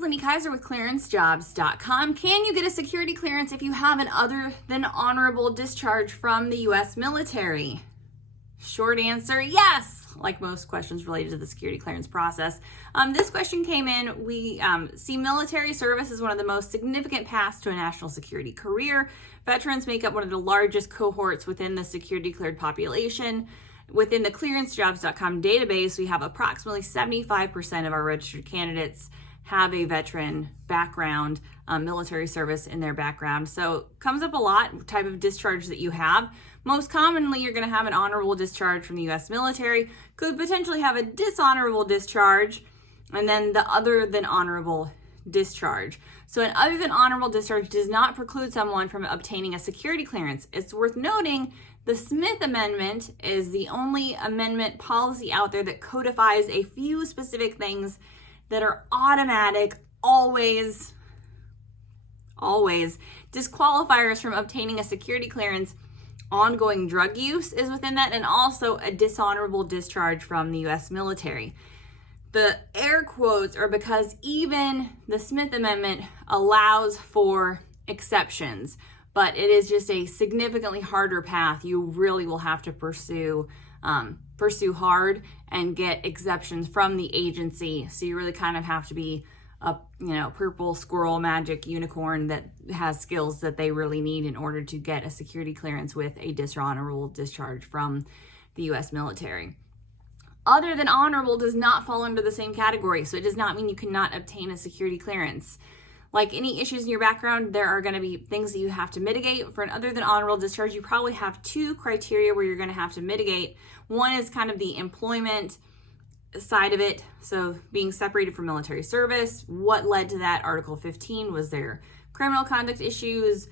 is Lindy Kaiser with ClearanceJobs.com. Can you get a security clearance if you have an other than honorable discharge from the U.S. military? Short answer, yes, like most questions related to the security clearance process. This question came in. We see military service as one of the most significant paths to a national security career. Veterans make up one of the largest cohorts within the security cleared population. Within the ClearanceJobs.com database, we have approximately 75% of our registered candidates have a veteran background, military service in their background. So comes up a lot, type of discharge that you have. Most commonly, you're going to have an honorable discharge from the U.S. military, could potentially have a dishonorable discharge, and then the other than honorable discharge. So an other than honorable discharge does not preclude someone from obtaining a security clearance. It's worth noting the Smith Amendment is the only amendment policy out there that codifies a few specific things that are automatic, always disqualifiers from obtaining a security clearance. Ongoing drug use is within that, and also a dishonorable discharge from the U.S. military. The air quotes are because even the Smith Amendment allows for exceptions, but it is just a significantly harder path. You really will have to pursue hard and get exceptions from the agency. So you really kind of have to be a purple squirrel magic unicorn that has skills that they really need in order to get a security clearance with a dishonorable discharge from the U.S. military. Other than honorable does not fall under the same category, so it does not mean you cannot obtain a security clearance. Like any issues in your background, there are going to be things that you have to mitigate. For an other than honorable discharge, you probably have two criteria where you're going to have to mitigate. One is kind of the employment side of it, so being separated from military service. What led to that? Article 15, was there criminal conduct issues,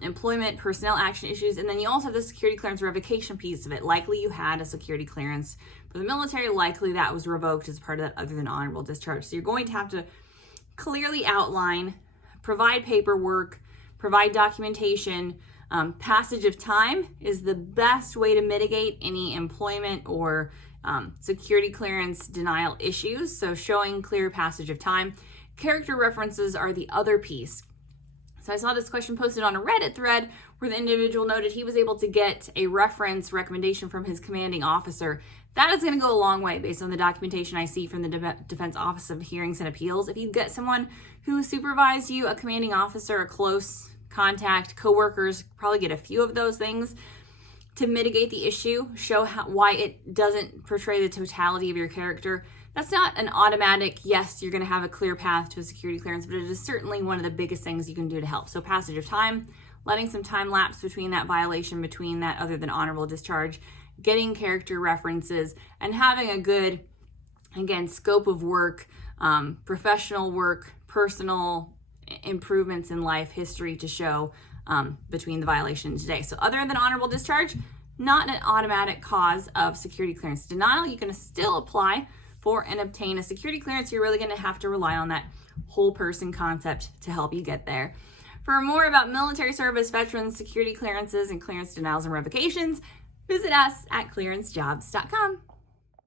employment, personnel action issues, and then you also have the security clearance revocation piece of it. Likely you had a security clearance for the military, likely that was revoked as part of that other than honorable discharge. So you're going to have to clearly outline, provide paperwork, provide documentation. Passage of time is the best way to mitigate any employment or security clearance denial issues. So showing clear passage of time. Character references are the other piece. So I saw this question posted on a Reddit thread where the individual noted he was able to get a reference recommendation from his commanding officer. That is going to go a long way based on the documentation I see from the Defense Office of Hearings and Appeals. If you get someone who supervised you, a commanding officer, a close contact, coworkers, probably get a few of those things to mitigate the issue, show why it doesn't portray the totality of your character. That's not an automatic, yes, you're going to have a clear path to a security clearance, but it is certainly one of the biggest things you can do to help. So passage of time, letting some time lapse between that violation, between that other than honorable discharge, getting character references, and having a good, again, scope of work, professional work, personal improvements in life history to show between the violation and today. So other than honorable discharge, not an automatic cause of security clearance denial. You can still apply for and obtain a security clearance. You're really going to have to rely on that whole person concept to help you get there. For more about military service, veterans, security clearances, and clearance denials and revocations, visit us at ClearanceJobs.com.